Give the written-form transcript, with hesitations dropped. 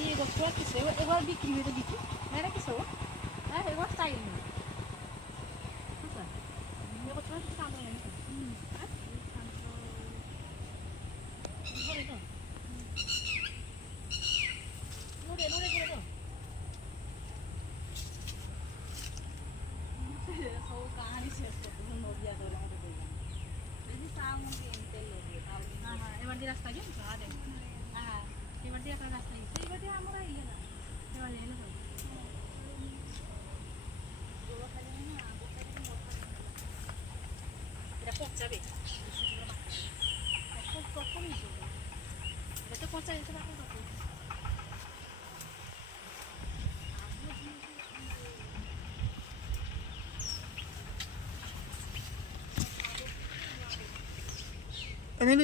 এই গছটা কিছু এবার বিক্রি হয়ে দিচ্ছি মেয়েরা কিছু হ্যাঁ এবার চাই না গছটা সামনে এবার দিয়ে রাস্তা গিয়ে হ্যাঁ এবার দিয়ে একটা রাস্তা গিয়েছে এবার দিয়ে আমরা ইয়ে না এবার এলে এটা পচাবে কখনই এটা তো পচা যেতে পারে এমনি